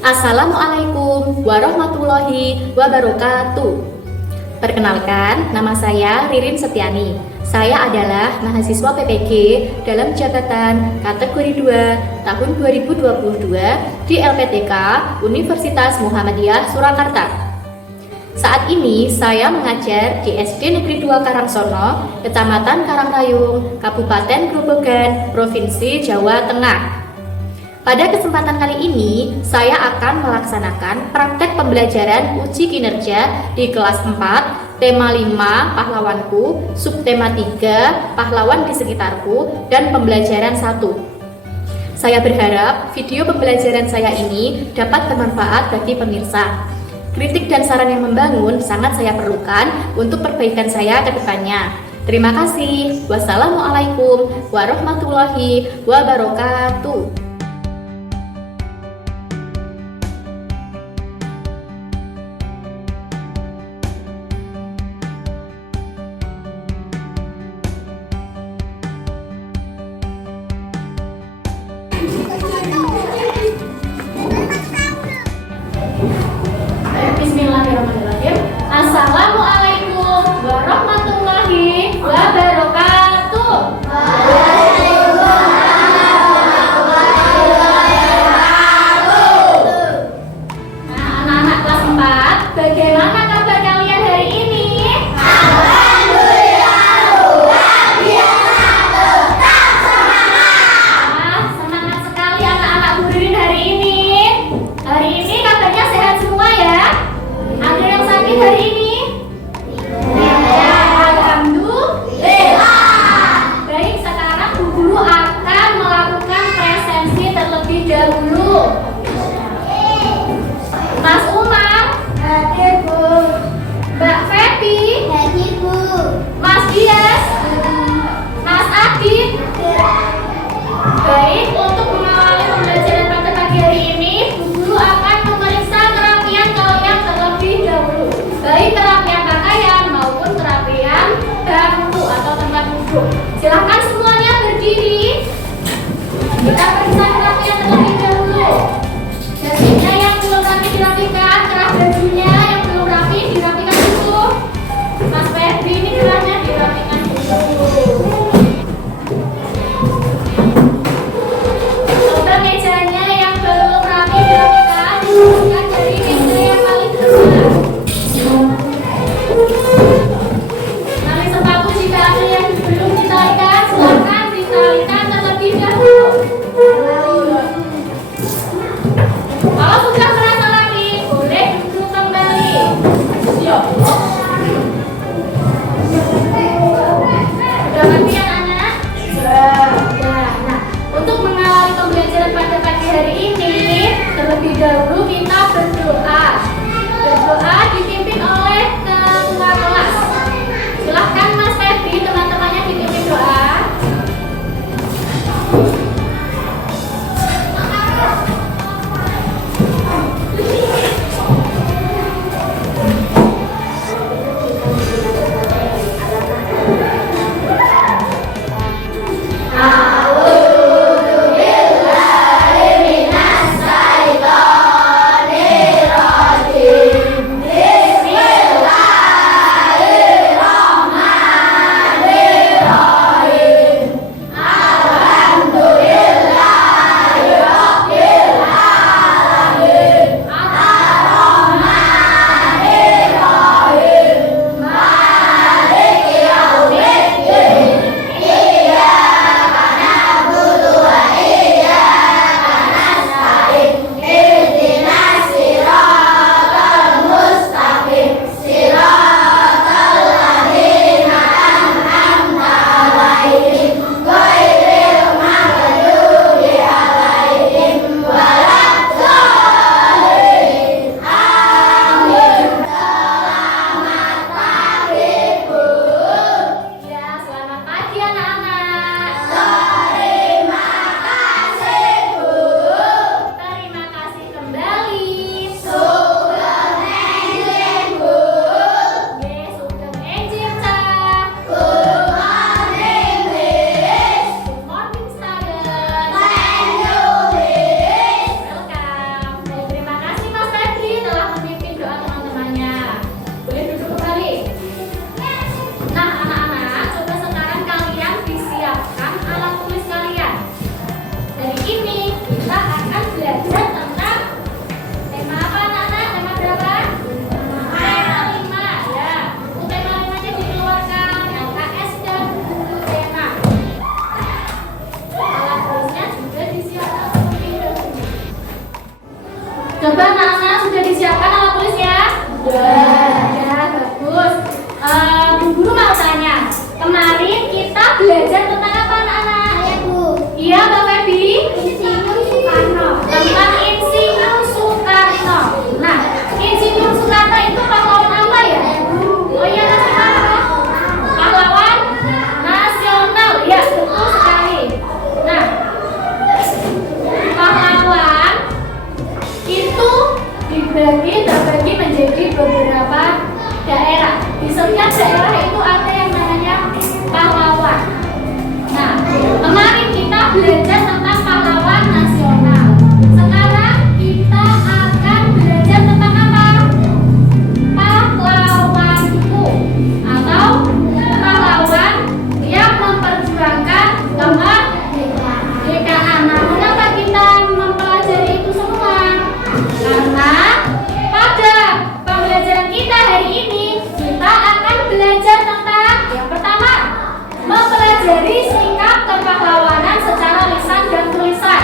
Assalamualaikum warahmatullahi wabarakatuh. Perkenalkan, nama saya Ririn Setiani. Saya adalah mahasiswa PPG dalam jabatan kategori 2 tahun 2022 di LPTK Universitas Muhammadiyah Surakarta. Saat ini saya mengajar di SD Negeri 2 Karangsono, Kecamatan Karangrayung, Kabupaten Grobogan, Provinsi Jawa Tengah. Pada kesempatan kali ini, saya akan melaksanakan praktek pembelajaran uji kinerja di kelas 4, tema 5, pahlawanku, subtema 3, pahlawan di sekitarku, dan pembelajaran 1. Saya berharap video pembelajaran saya ini dapat bermanfaat bagi pemirsa. Kritik dan saran yang membangun sangat saya perlukan untuk perbaikan saya ke depannya. Terima kasih. Wassalamualaikum warahmatullahi wabarakatuh. Bismillahirrahmanirrahim. Assalamualaikum warahmatullahi wabarakatuh. Coba anak-anak sudah disiapkan alat tulisnya? Ya, bagus. Bu Guru mau tanya, kemarin kita belajar tentang apa anak-anak? Ya Bu. Iya, Mbak Febi? Insinyur Soekarno. Tentang Insinyur Soekarno. Nah, Insinyur Soekarno itu pahlawan apa ya? Oh iya, nasional. Pahlawan nasional. Ya, betul sekali. Nah, pahlawan itu terbagi menjadi beberapa daerah. Di setiap daerah itu ada yang namanya pahlawan. Nah, kemarin kita belajar tentang pahlawan nasional. Sekarang kita akan belajar tentang apa? Pahlawanku atau pahlawan yang memperjuangkan kemerdekaan. Nah, mengapa kita mempelajari itu semua? Karena pada pembelajaran kita hari ini kita akan belajar tentang yang pertama, mempelajari sikap kepahlawanan secara lisan dan tulisan.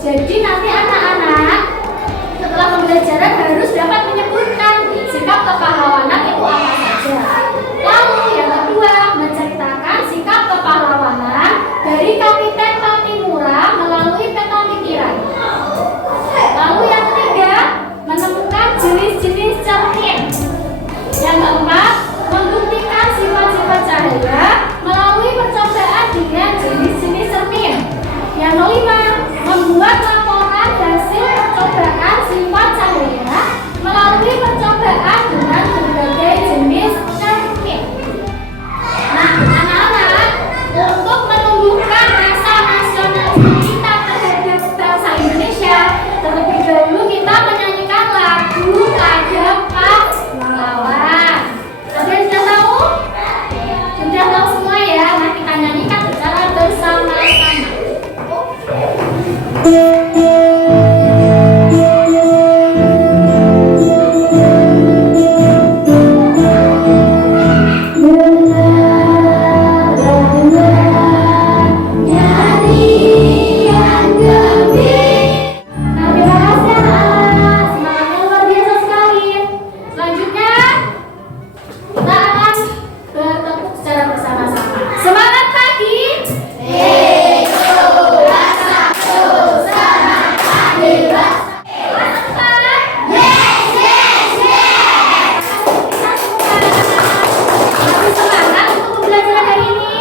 Jadi nanti anak-anak setelah pembelajaran harus dapat menyebutkan sikap kepahlawanan itu apa saja. Lalu yang kedua, menceritakan sikap kepahlawanan dari Kapiten Patimura melalui peta pikiran. Lalu yang ketiga, menemukan jenis-jenis cermin. Yang keempat, membuktikan sifat-sifat cahaya melalui percobaan dengan jenis-jenis cermin. Yang kelima, membuat laporan hasil percobaan sifat cahaya melalui percobaan dengan berbagai jenis cermin. Nah, anak-anak, untuk menumbuhkan rasa nasionalisme kita terhadap bangsa Indonesia, terlebih dahulu kita menyanyikan lagu Kadang Pahlawan. Ada yang sudah tahu? Sudah tahu semua ya? Nah, kita nyanyikan secara bersama-sama. Nah, terima kasih anak-anak. Semangatnya luar biasa sekali. Selanjutnya, kita akan bertepuk secara bersama-sama. Semangat pagi. Masih semangat untuk pembelajaran hari ini?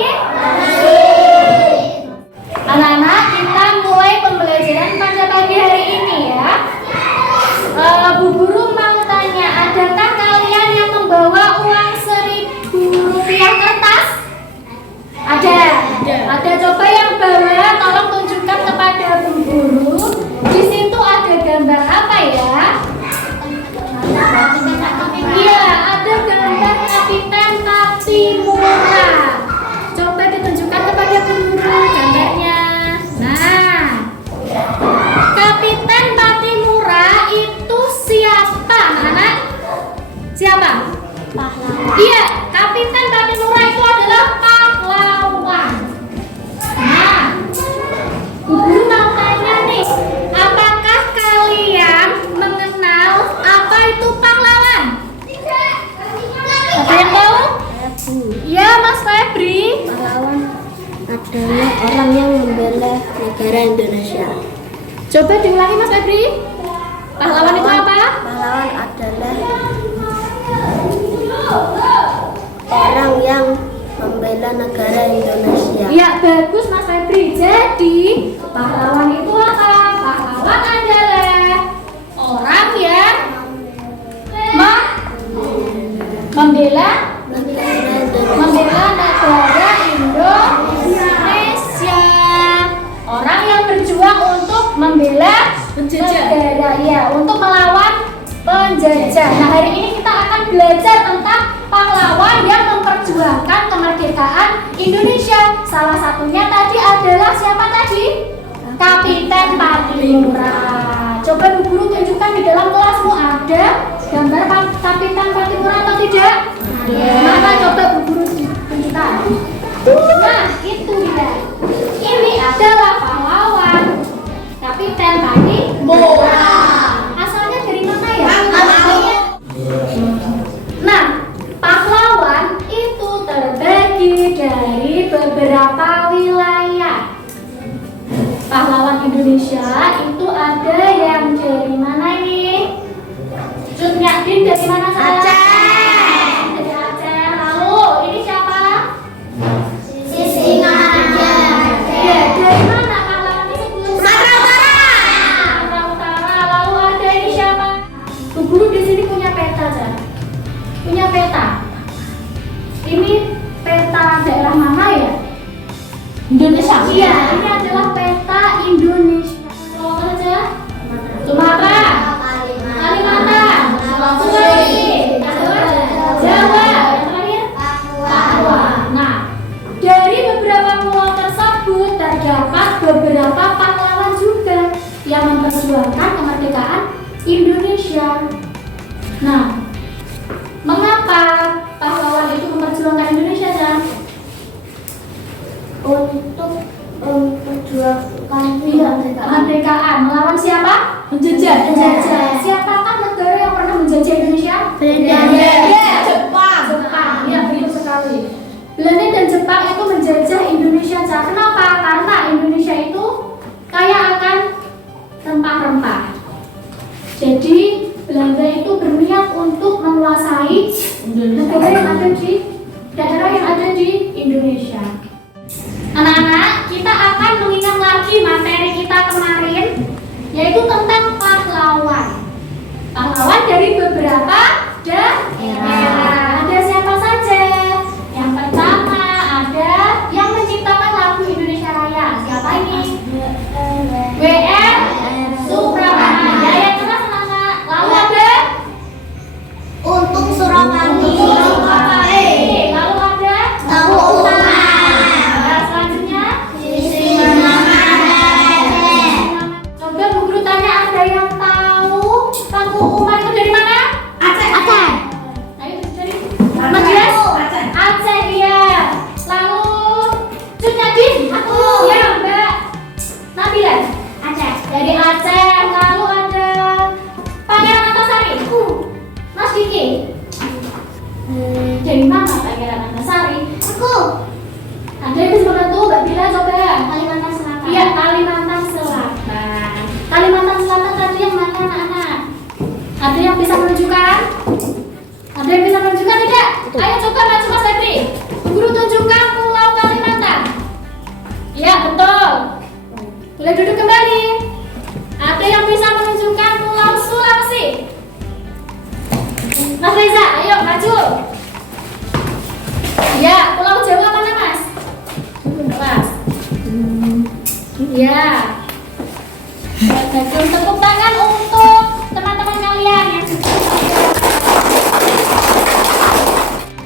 Anak-anak, kita mulai pembelajaran pada pagi hari ini ya. Bu Guru mau tanya, adakah kalian yang membawa uang Rp1.000 kertas? Ada. Ada, coba yang bawa, tolong tunjukkan kepada Bu Guru. Di situ ada gambar apa ya? Iya, ada gambar Kapiten Patimura. Coba ditunjukkan kepada Bu Guru gambarnya. Nah, Kapiten Patimura itu siapa, anak? Siapa? Pahlawan. Iya, Kapiten Patimura itu adalah pahlawan. Nah, Bu Guru mau tanya nih, apakah kalian mengenal apa itu pahlawan? Ada yang tahu? Iya, Mas Febri. Pahlawan adalah orang yang membela negara Indonesia. Coba diulangi Mas Febri. Pahlawan itu apa? Pahlawan adalah orang yang membela negara Indonesia. Iya, bagus Mas Febri. Jadi, pahlawan itu apa? Pahlawan adalah orang yang membela negara Indonesia. Orang yang berjuang untuk membela negara, ya, untuk melawan penjajah. Nah, hari ini kita akan belajar tentang pahlawan yang memperjuangkan kemerdekaan Indonesia. Salah satunya tadi adalah siapa tadi? Kapiten Patimura. Coba Bu Guru tunjukkan di dalam kelasmu ada gambar Kapiten Patimura atau tidak? Mana coba Bu Guru tunjukkan. Nah, itu dia. Ini adalah pahlawan Kapiten Patimura. Asalnya punya peta. Ini peta daerah mana ya? Indonesia. Iya, ini adalah peta Indonesia. Kalau saja Sumatera, Kalimantan, Sulawesi, Jawa, yang terakhir Papua. Nah, dari beberapa pulau tersebut terdapat beberapa pahlawan juga yang memperjuangkan kemerdekaan Indonesia. Nah, mengapa pahlawan itu memperjuangkan Indonesia, Dan? Untuk memperjuangkan Kemerdekaan. Melawan siapa? Menjajah. Siapakah negara yang pernah menjajah Indonesia? Belanda. Jepang. Ya, betul sekali. Belanda dan Jepang itu menjajah Indonesia. Kenapa? Karena Indonesia itu kaya akan rempah-rempah. Jadi Belanda itu berniat untuk menguasai negara yang ada di daerah yang ada di Indonesia. Anak-anak, kita akan mengingat lagi materi kita kemarin, yaitu tentang pahlawan. Pahlawan dari beberapa daerah. Ada siapa saja? Yang pertama ada yang menciptakan lagu Indonesia Raya. Siapa ini? W.R. Supramana. Yang keras anak-anak. Lalu ada Untuk Suropati. Lalu ada Tengku Umar. Nah, selanjutnya Sisi Manado. coba Bu Guru tanya, ada yang tahu Tengku Umar itu dari mana? Aceh. Ayo dari Madras? Aceh, iya. Lalu Cut Nyadin? Aku. Ya, Mbak Nabila? Aceh. Dari Aceh. Lalu ada Pangeran Antasari? Mas Diki? Dari mana Pangeran Antasari? Aku. Ada yang bisa membantu Mbak Bila, coba. Kalimantan Selatan. Iya, Kalimantan Selatan. Kalimantan Selatan tadi yang mana anak-anak? Ada yang bisa menunjukkan? Ada yang bisa menunjukkan tidak? Ayo coba maju Mas Febri. Guru tunjukkan Pulau Kalimantan. Iya, betul. Boleh duduk kembali. Ada yang bisa menunjukkan Pulau Sulawesi? Mas Reza, ayo maju. Ya, Pulau Jawa mana Mas? Kelas. Ya. Bagus, tepuk tangan untuk teman-teman kalian yang juga.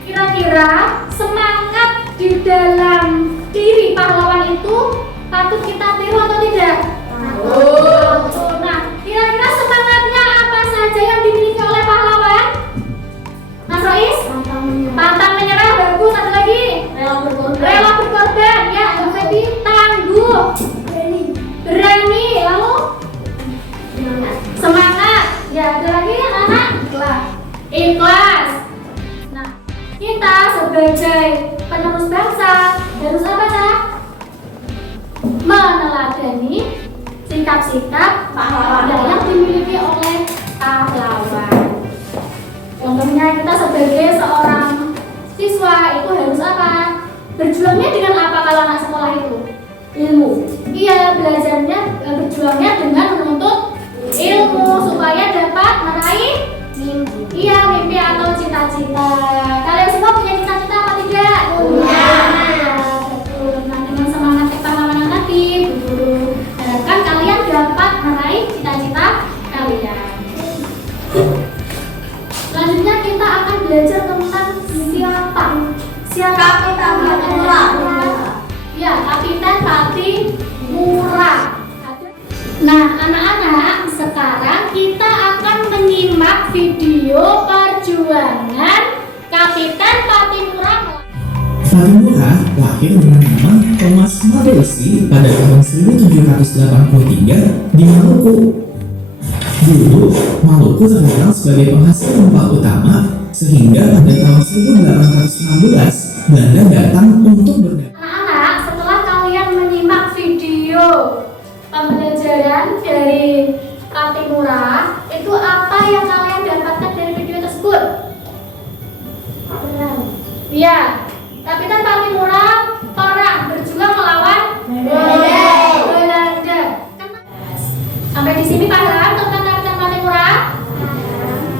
Kira-kira semangat di dalam diri pahlawan itu patut kita tiru atau tidak? Nah, kira-kira semangatnya apa saja yang dimiliki oleh pahlawan? Mas Rois? Pantang menyerah, bagus. Satu lagi. Rela berkorban. Ya, Mbak Febi, tangguh. Berani. Lalu? Semangat. Ya, ada lagi anak-anak? Ikhlas. Nah, kita sebagai penerus bangsa harus apa, Cak? Meneladani sikap-sikap pahlawan yang dimiliki oleh pahlawan. Contohnya kita sebagai seorang siswa itu harus apa? Berjuangnya dengan apa kalau anak sekolah itu? Ilmu. Iya, belajarnya berjuangnya dengan menuntut ilmu supaya dapat meraih mimpi atau cita-cita. Kalian semua punya cita-cita apa tidak? Punya. Betul. Nah, dengan semangat kepahlawanan tadi, Bu Guru harapkan kalian dapat meraih cita-cita kalian. Selanjutnya kita akan belajar tentang siapa Kapitan Patimura. Ya, Kapitan Patimura. Nah, anak-anak, sekarang kita akan menyimak video perjuangan Kapitan Patimura. Patimura lahir dengan nama Thomas Madeosi pada tahun 1783 di Maluku. Dulu, Maluku terkenal sebagai penghasil rempah utama, sehingga pada tahun 1816 Belanda datang untuk berdagang. Anak-anak, setelah kalian menyimak video pembelajaran dari Patimura, itu apa yang kalian dapatkan dari video tersebut? Iya, Kapitan Patimura perang berjuang melawan Belanda. Sampai di sini paham tentang Kapitan Patimura?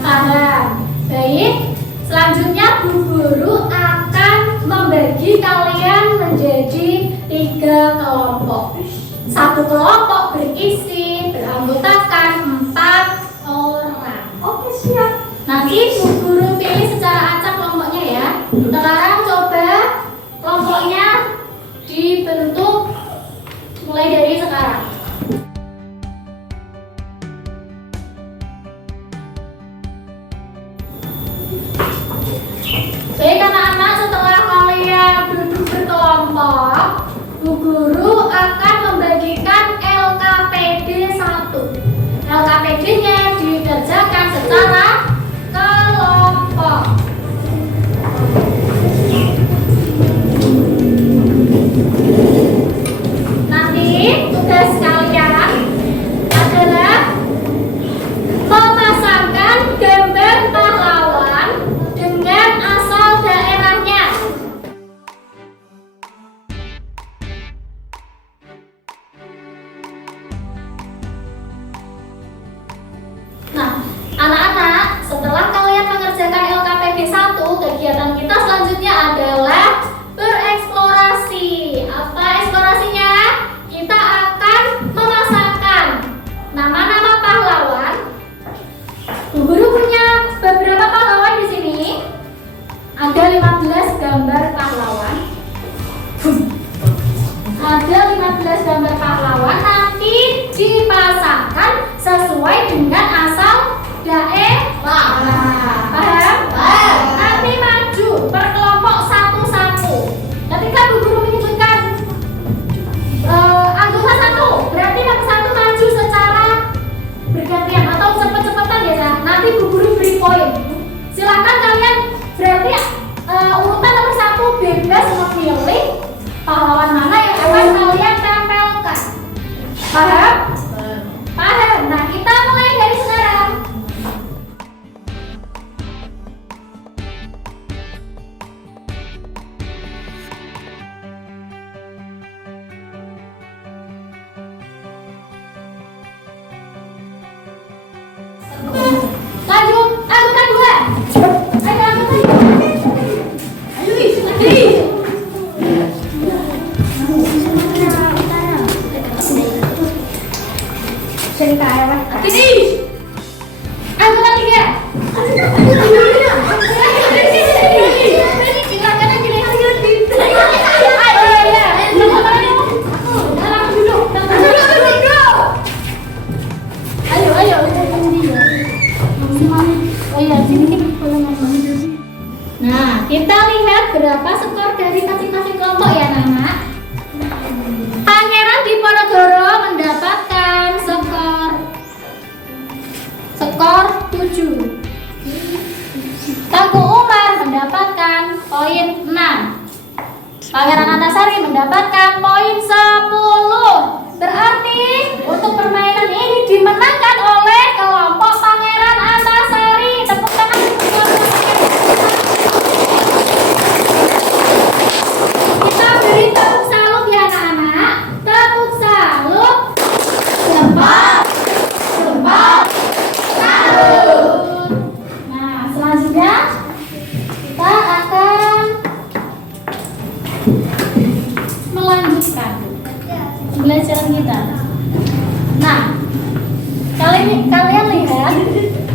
Paham. Baik. Selanjutnya kelompok beranggotakan 4 orang. Oke, siap. Nanti Bu Guru pilih secara acak kelompoknya ya. Sekarang coba kelompoknya dibentuk mulai dari sekarang. Baik anak-anak, setelah kalian duduk berkelompok, Bu Guru akan membagikan LKPD 1. LKPD-nya dikerjakan secara kelompok. Nanti tugas kalian adalah memasangkan gambar pahlawan dengan asal daerahnya. Nah, anak-anak, setelah kalian mengerjakan LKPD 1, kegiatan kita selanjutnya adalah bereksplorasi. Apa eksplorasinya? Kita akan memasangkan nama-nama pahlawan. Bu Guru punya beberapa pahlawan di sini. Ada 15 gambar pahlawan. Ada 15 gambar pahlawan, nanti dipasangkan sesuai dengan asal daerah. Paham? Nanti maju berkelompok satu-satu. Ketika Bu Guru menyebutkan anggota satu, berarti nomor satu maju secara bergantian atau cepet-cepetan ya. Nanti Bu Guru beri poin. Silakan kalian berarti urutan nomor satu bebas memilih pahlawan mana yang akan kalian tempelkan. Paham? Paham. Nah, kita mulai dari sekarang. Lanjut, anggota 2. Ayo anggota 2. Ayo, anggota 3. Nah, kita lihat berapa skor dari masing-masing kelompok ya, anak-anak. Pangeran Diponegoro mendapatkan skor 7. Tengku Umar mendapatkan poin 6. Pangeran Antasari mendapatkan poin 10. Berarti untuk permainan ini dimenangkan oleh kelompok Pangeran Antasari. Tepuk tangan untuk kelompok Pangeran. Kita beri tepuk salut ya anak-anak. Tepuk salut. Cepat. Salut. Nah, selanjutnya kita akan melanjutkan pembelajaran kita. Nah, kalian lihat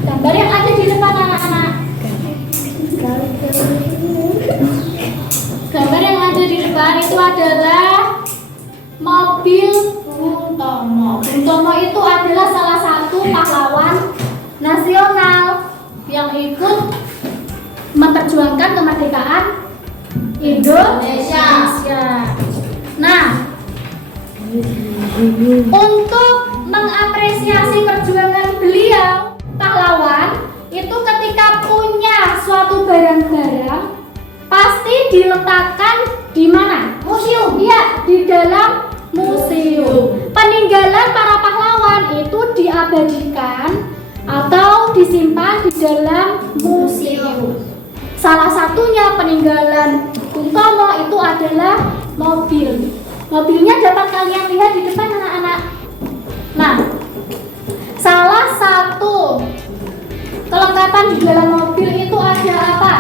gambar yang ada di depan anak-anak. Gambar yang ada di depan itu adalah mobil Bung Tomo. Bung Tomo itu adalah salah satu pahlawan nasional yang ikut memperjuangkan kemerdekaan Indonesia. Nah, untuk mengapresiasi perjuangan beliau, pahlawan itu ketika punya suatu barang-barang pasti diletakkan di mana? Museum. Iya, di dalam museum. Peninggalan para pahlawan itu diabadikan atau disimpan di dalam museum. Salah satunya peninggalan Bung Tomo itu adalah mobil. Mobilnya dapat kalian lihat di depan anak-anak. Nah, salah satu kelengkapan di dalam mobil itu ada apa?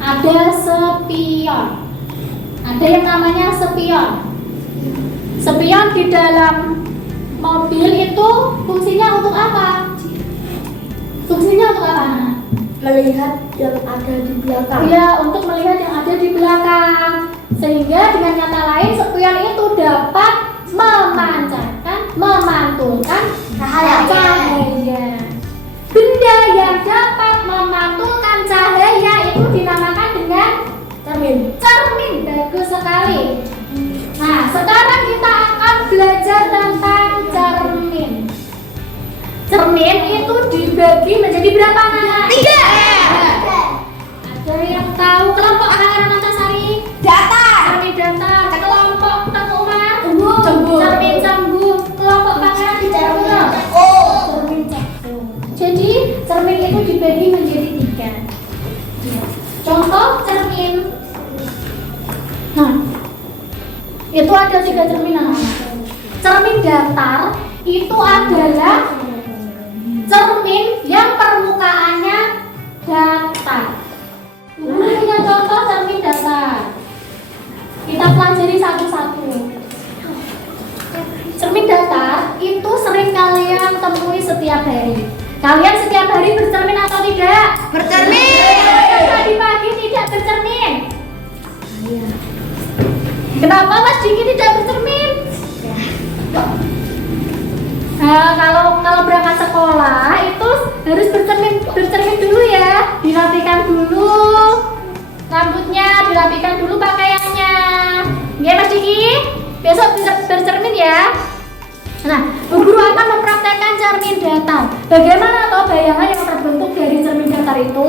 Ada spion. Ada yang namanya spion. Spion di dalam mobil itu fungsinya untuk apa? Fungsinya untuk apa? Melihat yang ada di belakang. Ya, untuk melihat yang ada di belakang. Sehingga dengan kata lain, spion itu dapat memancarkan, memantulkan cahaya. Benda yang dapat memantulkan cahaya itu dinamakan dengan Cermin. cermin. Bagus sekali. Nah, sekarang kita akan belajar tentang cermin. Cermin itu dibagi menjadi berapa, Nana? 3. Ada yang tahu kelompok Pangeran Antasari? Datar. Cermin datar. Kelompok Tengku Umar? Cembung. Cermin cembung. Kelompok Pangeran Cembung. Cermin cembung. Jadi cermin itu dibagi menjadi 3. Contoh cermin. Nah, itu ada 3 cermin, anak-anak. Cermin datar itu adalah cermin yang permukaannya datar. Guru punya contoh cermin datar. Kita pelajari satu-satu. Cermin datar itu sering kalian temui setiap hari. Kalian setiap hari bercermin atau tidak? Bercermin. Tadi pagi tidak bercermin. Kenapa Mas Diki tidak bercermin? Nah, kalau berangkat sekolah itu harus bercermin dulu ya, dirapikan dulu rambutnya, dirapikan dulu pakaiannya. Ya Mas Diki, besok bisa bercermin ya. Nah, Bu Guru akan mempraktekkan cermin datar. Bagaimana toh bayangan yang terbentuk dari cermin datar itu?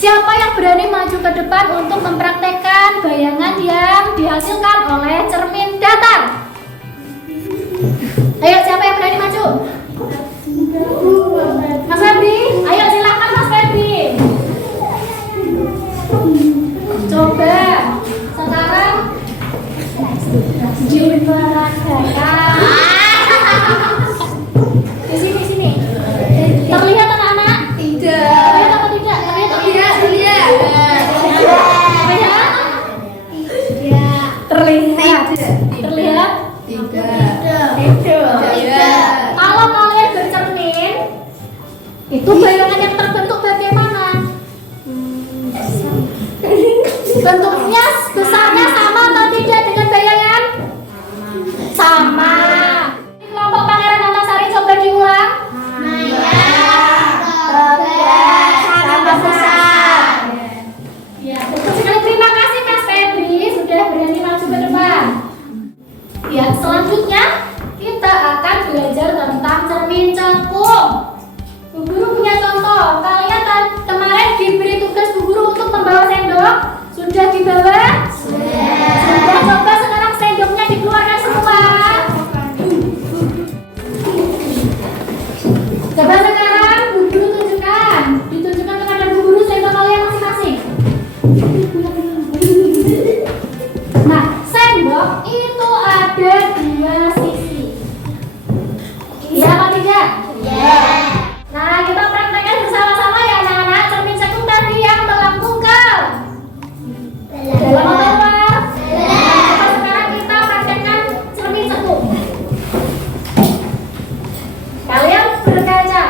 Siapa yang berani maju ke depan untuk mempraktekkan bayangan yang dihasilkan oleh cermin datar? Ayo, siapa yang berani maju? Mas Febri, ayo silakan Mas Febri. Coba sekarang diperagakan. Di sini. Terlihat anak-anak? Tidak. Terlihat atau tidak? Terlihat atau tidak? Terlihat. Terlihat? Kalau kalian bercermin, itu bayangan yang terbentuk bagaimana? Bentuknya besarnya sama atau tidak dengan bayangan? Sama. Kelompok Pangeran Antasari coba diulang. Sama besar. Ya, betul sekali. Terima kasih Mas Febri sudah berani maju ke depan. Ya, selanjutnya kita akan belajar tentang cermin cekung. Bu Guru punya contoh. Kalian kemarin diberi tugas Bu Guru untuk membawa sendok. Sudah dibawa? Sudah. Coba sekarang sendoknya dikeluarkan semua. Coba sekarang Bu Guru tunjukkan. Ditunjukkan kepada Bu Guru sendok kalian masing-masing. Nah, sendok itu ada 2 sisi. Iya apa tidak? Nah, kita praktekkan bersama-sama ya anak-anak. Cermin cekung tadi yang melengkungkan. Dalam atau luar? Sekarang kita praktekkan cermin cekung. Kalian berkaca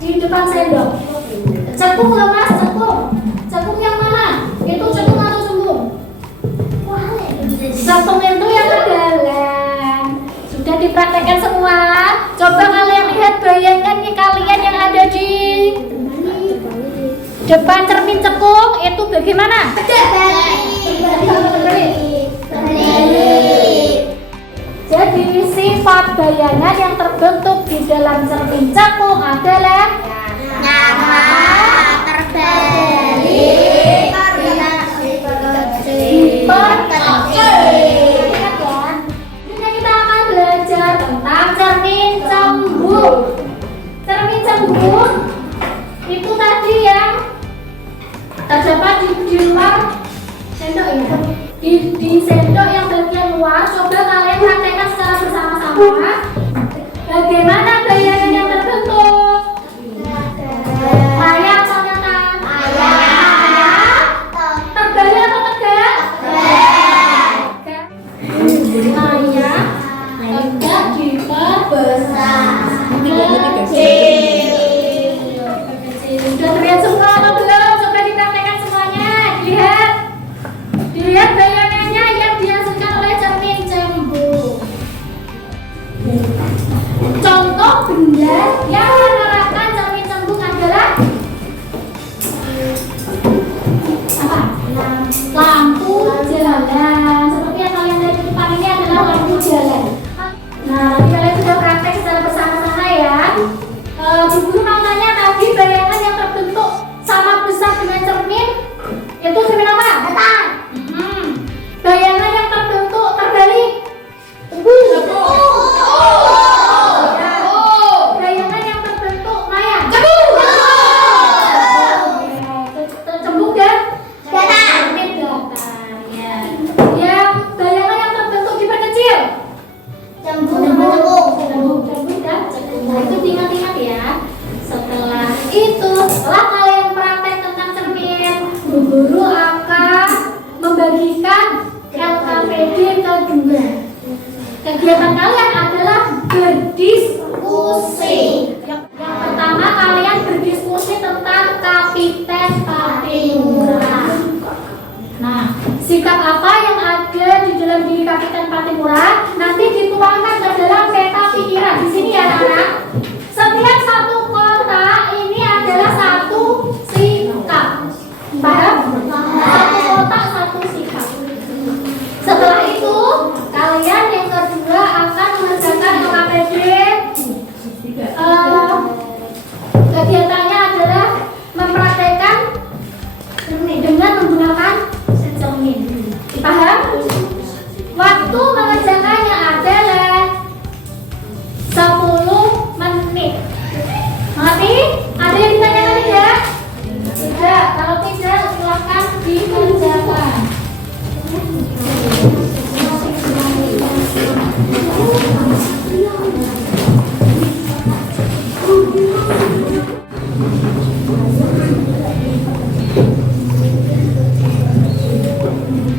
di depan sendok. Cekung loh Mas, cekung. Cekung yang mana? Itu cekung atau cembung? Cekung itu yang ke dalam. Sudah dipraktekkan semua. Coba kalian lihat bayangan kalian yang ada di depan cermin cekung itu bagaimana? Jadi sifat bayangan yang terbentuk di dalam cermin cekung adalah kita akan belajar tentang cermin cembung. Cermin cembung itu tadi yang terdapat di luar sendok ya. Di sendok yang bagian luar, coba kalian praktekkan secara bersama-sama. Bagaimana bayangan yang terbentuk? Layak atau nyata? Layak. Terbalik atau tegak? Layak. terbentuk cermin apa? Datar. Bayangan yang terbentuk terbalik. Bayangan yang terbentuk layang. Cembung dan Datar. datar. Ya. Yang bayangan yang terbentuk diperkecil. Cembung. Cembung dan cekung. Nah, itu ingat-ingat ya. Setelah kalian praktek tentang cermin, guru akan membagikan LKPD kedua. Kegiatan kalian adalah berdiskusi. Yang pertama kalian berdiskusi tentang Kapiten Patimura. Nah, sikap apa yang ada di dalam diri Kapiten Patimura nanti dituangkan ke dalam peta pikiran. Di sini ya anak-anak. Setiap satu kotak ini adalah satu sikap. Paham? Satu kotak satu sikap. Setelah itu kalian yang kedua akan mengerjakan LKPD. Kegiatannya adalah mempraktekkan dengan menggunakan cermin. Paham? Waktu mengerjakannya adalah 10 menit. Mengerti? Ada yang ditanyakan tidak? Tidak. Kalau tidak, silakan dikerjakan.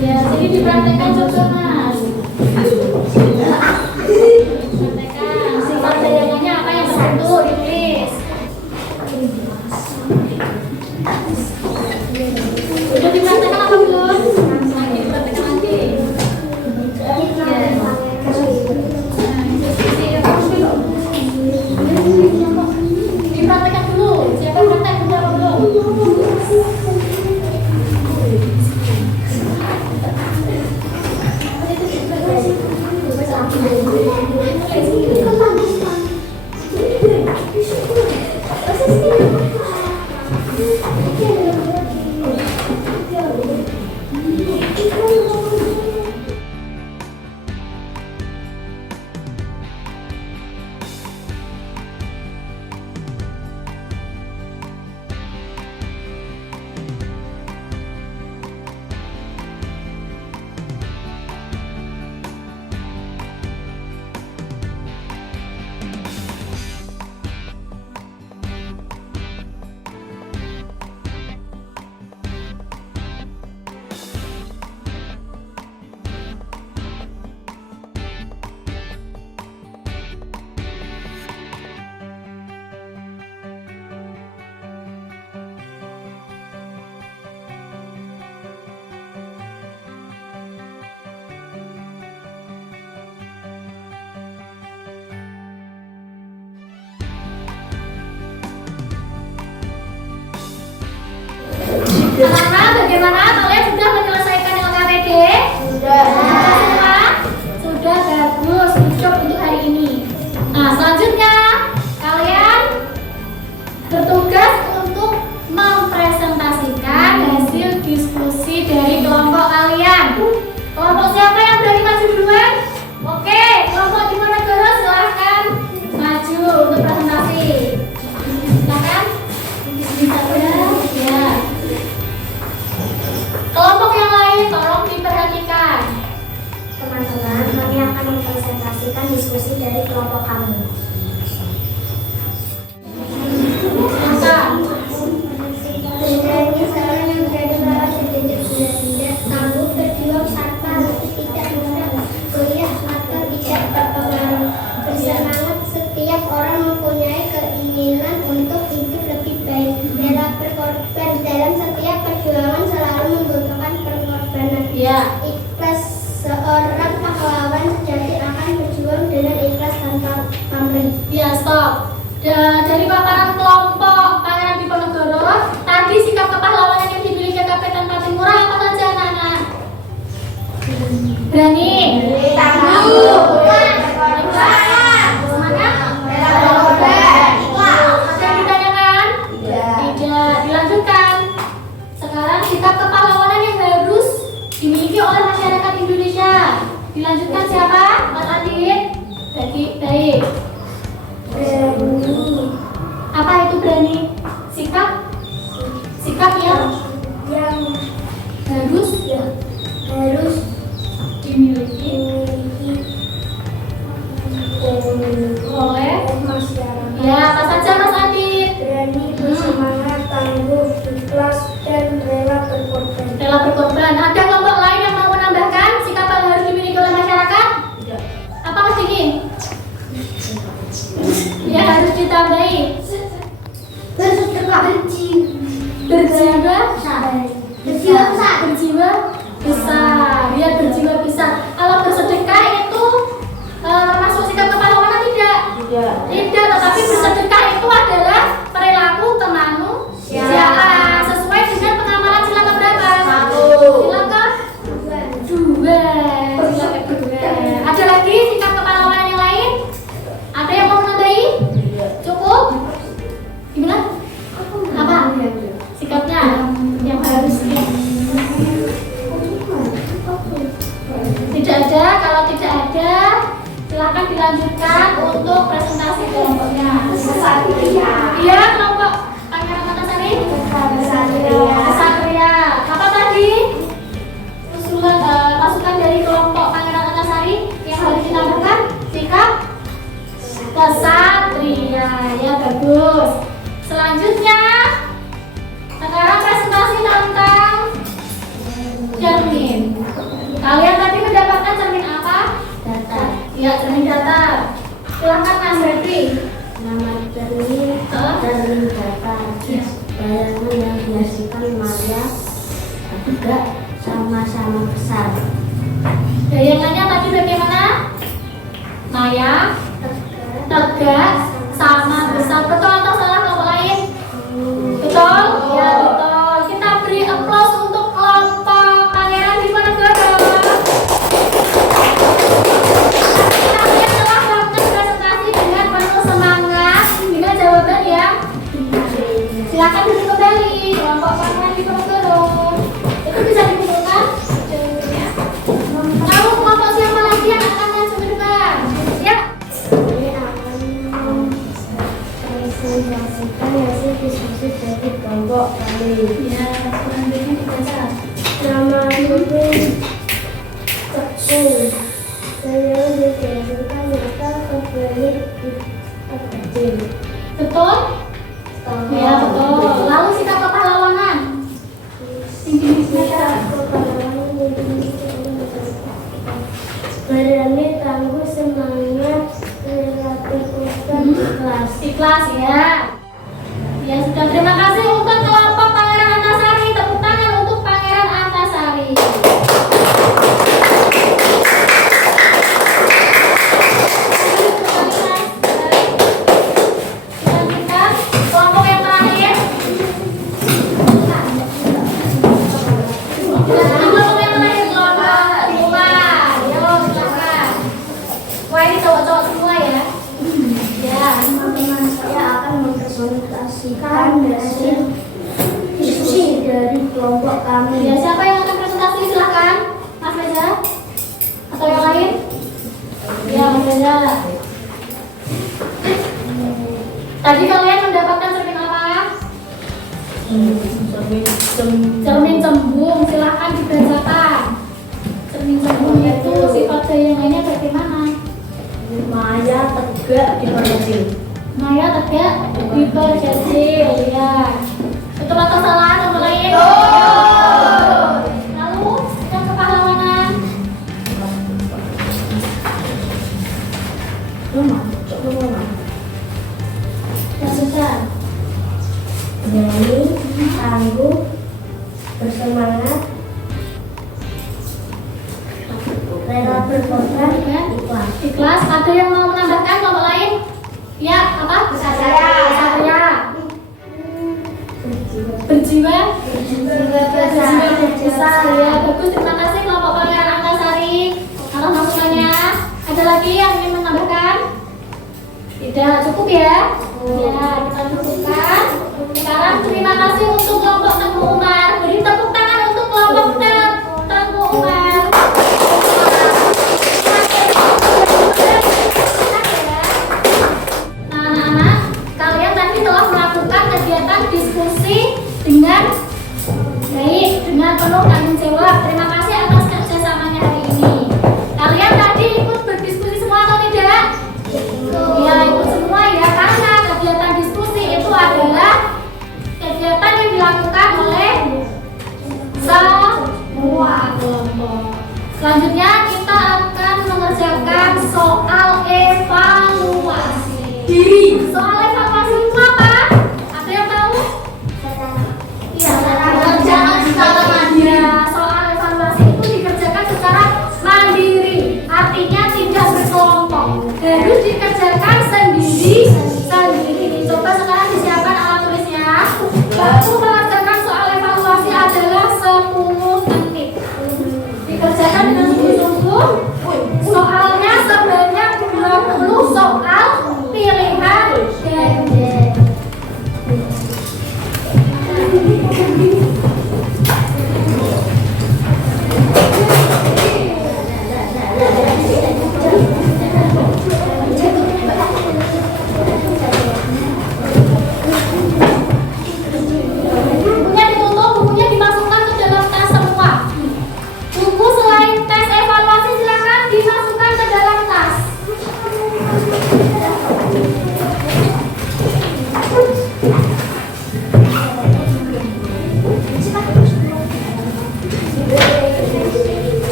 Ya, jadi dipraktekkan juga, Mas. Dipraktekkan. Sifat bayangannya apa yang terbentuk, ditulis. Udah dipraktekkan apa belum? Lagi dipraktekkan lagi. Dipraktekkan dulu. Siapa yang praktek udah apa belum? Anak-anak, bagaimana? Kalian sudah menyelesaikan LKPD? Sudah. Semua? Sudah, bagus. Cukup untuk hari ini. Nah, selanjutnya kalian bertugas untuk mempresentasikan hasil diskusi dari kelompok kalian. Kelompok siapa yang berani maju duluan? Oke, kelompok Diponegoro silahkan maju untuk presentasi. Silahkan. Ya. Kelompok yang lain tolong diperhatikan. Teman-teman, kami akan mempresentasikan diskusi dari kelompok kami. Silakan. Sebenarnya seorang yang berada dalam sejajar Belanda, tangguh, berjuang tanpa tidak mudah, kuliah atau tidak berpengaruh, bersemangat. Setiap orang mempunyai keinginan untuk hidup lebih baik. Rela berkorban dalam setiap perjuangan, selalu membutuhkan pengorbanan. Ya. Ikhlas, seorang pahlawan sejati akan berjuang dengan ikhlas tanpa pamrih. Ya, stop. Dari paparan kelompok Pangeran Diponegoro, tadi sikap kepahlawanan yang dimiliki Kapiten Patimura apa saja, anak-anak? Berani, tangguh, semangat, ada yang ditanyakan? Tidak. Dilanjutkan. Sekarang sikap kepahlawanan dilanjutkan siapa? Mas Adit. Baik. Berani. Apa itu berani? Sikap yang harus dimiliki oleh masyarakat. ya apa saja Mas Adit? Berani, bersemangat, tangguh, ikhlas, dan rela berkorban. Rela berkorban. Ada kelompok lain yang mau menambahkan sikap yang harus dimiliki oleh masyarakat? Apa Mas Diki? Ya harus ditambahi. Bersedekah, berjiwa besar. Ya berjiwa besar. Kalau bersedekah itu termasuk sikap kepahlawanan tidak? Tidak, tetapi bersedekah itu adalah perilaku kemanusiaan sesuai dengan pengamalan sila keberapa? Sila kedua. Ada lagi sikap kepahlawanan yang lain? Ada yang mau menambahi? Cukup? Gimana? Apa? Sikapnya yang harus tidak ada. Kalau tidak ada, silakan dilanjutkan untuk presentasi kelompoknya. Iya, kelompok Pangeran Antasari. Kesatria. Apa tadi? Usulan masukan dari kelompok Pangeran Antasari yang harus ditambahkan sikap kesatria. Ya bagus. Selanjutnya, sekarang presentasi tentang cermin. Kalian tadi mendapatkan cermin apa? Data. Ya, cermin datar. Silakan Mas Redri. Nama cermin datar. Bayangan yang dihasilkan maya juga sama-sama besar. Bayangannya tadi bagaimana? Maya, tegak, sama besar. Betul atau salah kelompok lain? Betul? Ya betul. Kita beri aplaus untuk kelompok Pangeran Diponegoro. Kalian telah melakukan presentasi dengan penuh semangat dengan jawaban yang silakan duduk kembali. Kelompok Pangeran Diponegoro itu bisa dikumpulkan. Lalu kelompok siapa lagi yang akan maju ke depan? Ya. Ini akan presentasikan hasil diskusi dari kelompok kami. Ya, selanjutnya dibaca. Nama cermin kecil. Saya dihasilkan maka kebalik kecil. Betul? Ya betul. Lalu sikap kepahlawanan. Berani, tangguh, semangat, rela berkorban, ikhlas. Ikhlas ya. Ya sudah, terima kasih untuk kelompok Pangeran Antasari. Tepuk tangan untuk Pangeran Antasari. Selanjutnya kelompok yang terakhir. Kelompok yang terakhir kelompok Luar. Yo silakan. Wah ini cowok-cowok semua ya. Ya. Teman-teman saya akan mempresentasikan hasil diskusi dari kelompok kami. Ya, siapa yang akan presentasi silakan. Mas Reza atau yang lain? Ya, Mas Reza. Tadi kalian mendapatkan cermin apa? Cermin cembung, silahkan dibacakan. Cermin cembung itu sifat bayangannya bagaimana? Maya tegak diperkecil. Maya tegak diperkecil, ya. Betul atau salah kelompok lain? Lalu sikap kepahlawanan. Ya sudah. Berani, tangguh, bersemangat, rela berkorban, ikhlas. Ikhlas. Ada yang mau menambahkan kelompok lain? Ya, apa? Kesatria. Berjiwa besar. Ya, bagus. Terima kasih kelompok Pangeran Antasari atas masukannya. Ada lagi yang ingin menambahkan? Tidak, cukup ya? Ya, kita cukupkan. Sekarang terima kasih untuk kelompok Teguh Umar. Beri tepuk tangan untuk kelompok Teguh Umar.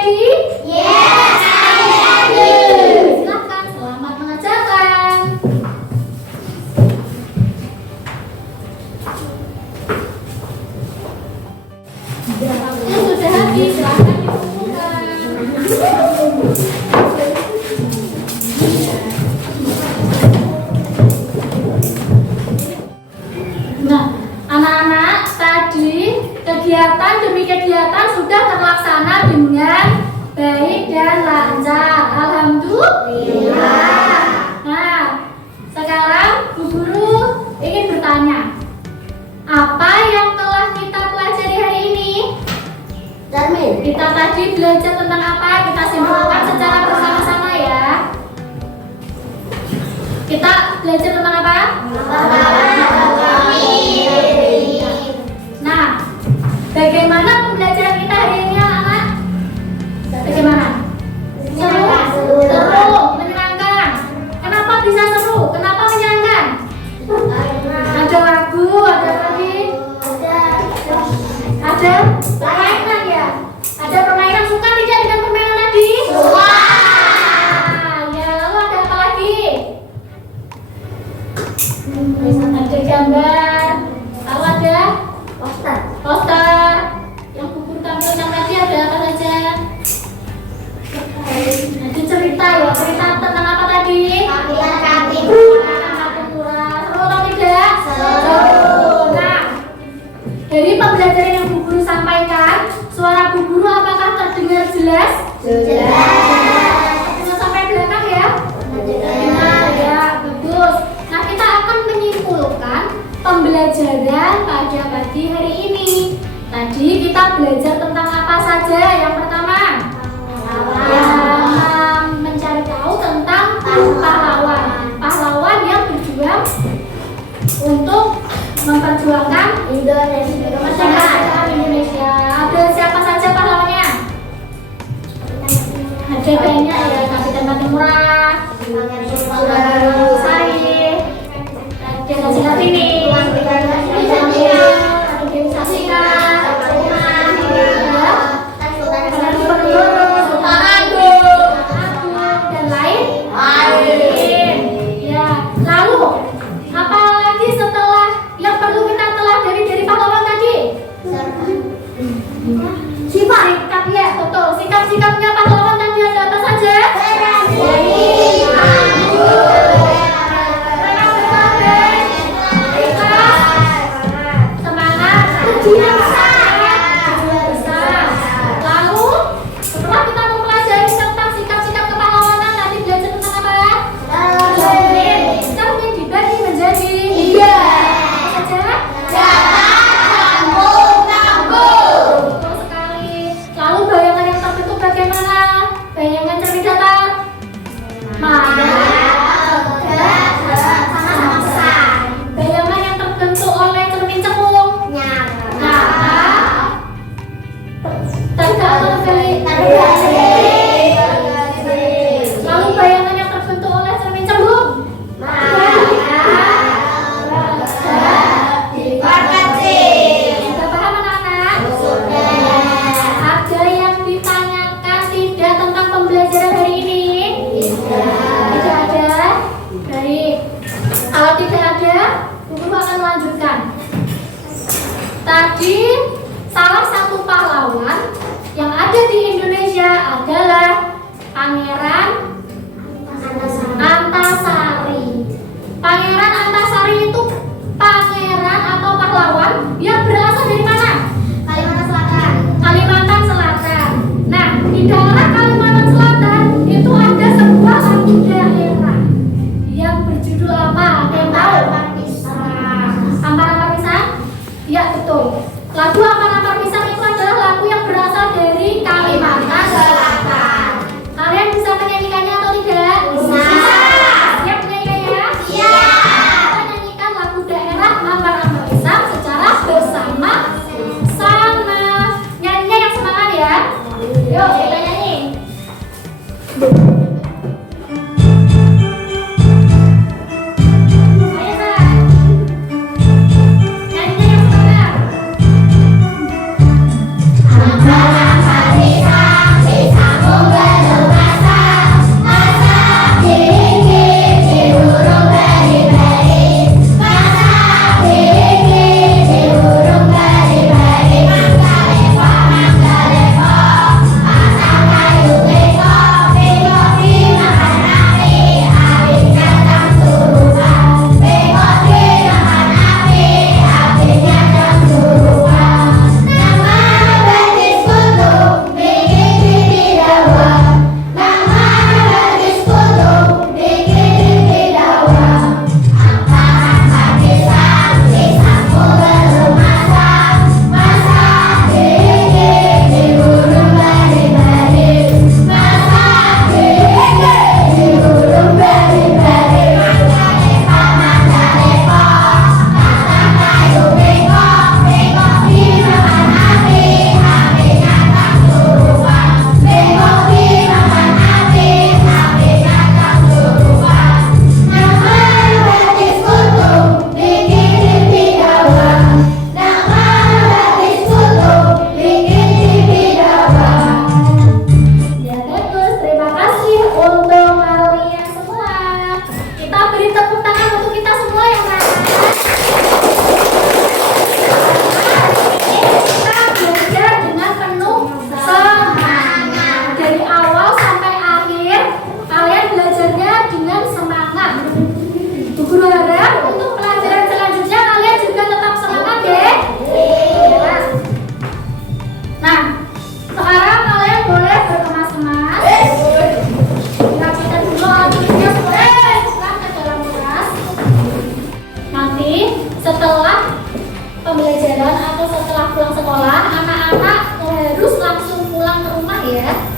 ready? Yes, I'm ready. Silakan, selamat mengerjakan. Waktu sudah habis, silakan dikumpulkan. Nah, anak-anak, tadi kegiatan demi kegiatan sudah terlaksana dengan baik dan lancar. Alhamdulillah. Nah, sekarang Bu Guru ingin bertanya, apa yang telah kita pelajari hari ini? Kita tadi belajar tentang apa? Kita simpulkan secara bersama-sama ya. Kita belajar tentang apa? Nah, bagaimana pembelajaran kita hari ini anak? Bagaimana? Seru, menyenangkan. Kenapa bisa seru? Kenapa menyenangkan? Ada lagu, ada lagi? Ada permainan ya? Ada permainan, suka tidak dengan permainan tadi? Suka. Ya, lalu ada apa lagi? Ada gambar. Lalu ada poster. Yang Bu Guru tampilkan tadi ada apa saja? Ada cerita ya, cerita tentang apa tadi? Kartun murah. Seru atau tidak? Seru. Nah, dari pembelajaran yang Bu Guru sampaikan, suara Bu Guru apakah terdengar jelas? Terdengar sampai belakang ya? Dengar ya, bagus. Nah, kita akan menyimpulkan pembelajaran pada pagi hari ini. Tadi kita belajar tentang apa saja? Yang pertama, mencari tahu tentang pahlawan. Pahlawan yang berjuang untuk memperjuangkan kemerdekaan Indonesia. Ada siapa saja pahlawannya? Ada banyak ya, Kapitan Patimura, Sari, ada Haji Kartini, ada Dewi Sasika, dan lain. Ya, lalu apa lagi setelah yang perlu kita teladani dari pahlawan tadi? Sikap ya, betul. Sikap-sikapnya pahlawan tadi ada apa saja? Semangat, berjiwa besar. Lalu setelah kita mempelajari tentang sikap-sikap kepahlawanan, tadi belajar tentang apa? Kita mungkin dibagi menjadi apa saja? Betul sekali. Lalu bayangan yang terbentuk bagaimana? Bayangan cermin datar? Bayangan yang terbentuk oleh cermin cekung? Lalu bayangan yang terbentuk oleh cermin cembung? Sudah paham anak-anak? Ada yang ditanyakan tidak tentang pembelajaran hari ini? Tidak ada? Baik. Kalau tidak ada, Bu Guru akan melanjutkan. Tadi salah satu pahlawan yang ada di Indonesia adalah Pangeran Antasari. Pangeran Antasari itu pangeran atau pahlawan yang berasal dari mana? Kalimantan Selatan. Nah, di daerah Kalimantan Selatan itu ada sebuah lagu daerah yang berjudul apa? Ada yang tahu? Ampar-ampar Pisang? Ya, betul. Lagu Ampar-ampar Pisang itu adalah lagu yang berasal dari Kalimantan Selatan. Kalian bisa menyanyikannya atau tidak? Bisa. Siap menyanyikannya? Kita nyanyikan lagu daerah Ampar-ampar Pisang secara bersama-sama. Nyanyinya yang semangat ya. Yuk, kita nyanyi. Ayo, Kak. Nyanyinya yang semangat. Ampar-ampar pisang, pisang.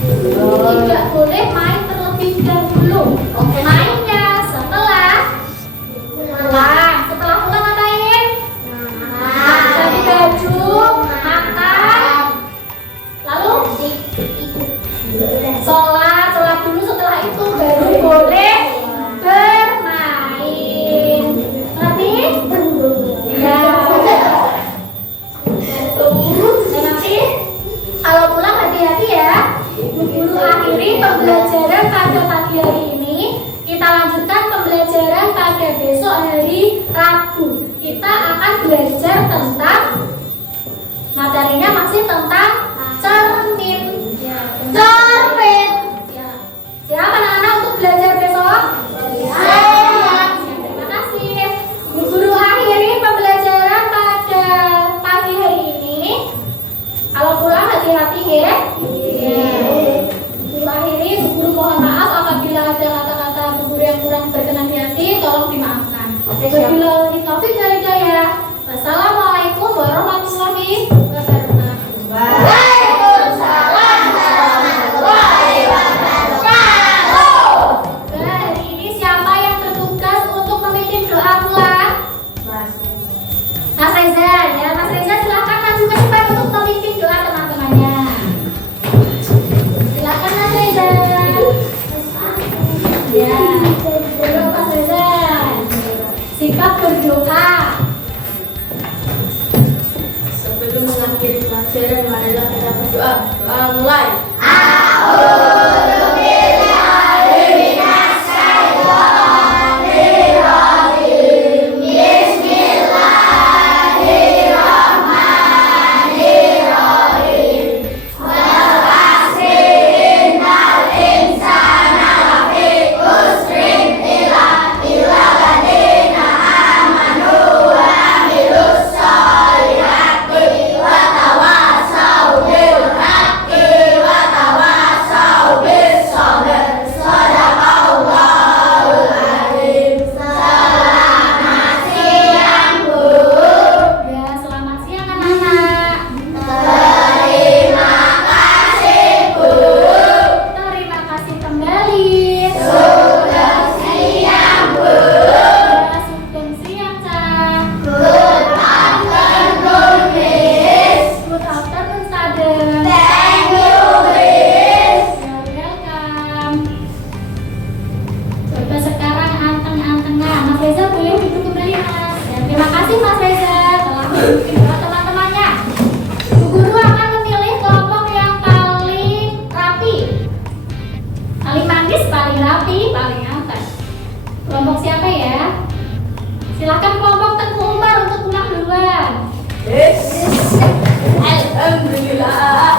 Tidak boleh main terlebih dahulu. Mainnya setelah pulang. Setelah pulang ngapain? Ganti baju, makan, lalu sholat dulu. Setelah itu baru boleh bermain. Ngerti? Ya. Dan nanti kalau pulang hati-hati ya. Bu Guru akhiri pembelajaran pada pagi hari ini. Kita lanjutkan pembelajaran pada besok hari Rabu. Kita akan belajar tentang materinya masih tentang cermin. Cermin. Siapa anak-anak untuk belajar besok? Terima kasih. Bu Guru akhiri pembelajaran pada pagi hari ini. Kalau pulang hati-hati ya. Guru akhiri, Bu Guru mohon maaf apabila ada kata-kata Bu Guru yang kurang berkenan di hati, tolong dimaafkan. Wabillahi taufiq wal hidayah. Wassalamualaikum warahmatullahi wabarakatuh. Waalaikumsalam warahmatullahi wabarakatuh. Hari ini siapa yang bertugas untuk memimpin doa pulang? Mas Reza, ya Mas Reza silakan maju ke depan untuk memimpin doa teman-temannya. Silakan Mas Reza. Ya, berdoa Mas Reza. Sikap berdoa. Sebelum mengakhiri pelajaran, marilah kita berdoa. Mulai. Ya, selamat siang anak-anak. Terima kasih kembali. Sudah siang, Bu. Ya, sudah siang, Cak. Good afternoon, Miss. Good afternoon, Sadam. Thank you, Miss. You're welcome. Coba sekarang anteng-antengan. Mas Reza boleh duduk kembali, Mas. Ya, terima kasih Mas Reza telah memimpin doa teman-temannya. Bu Guru akan memilih kelompok yang paling rapi, paling manis, paling rapi, paling anteng. Kelompok siapa ya? Silakan kelompok Tengku Umar untuk pulang duluan. Alhamdulillah.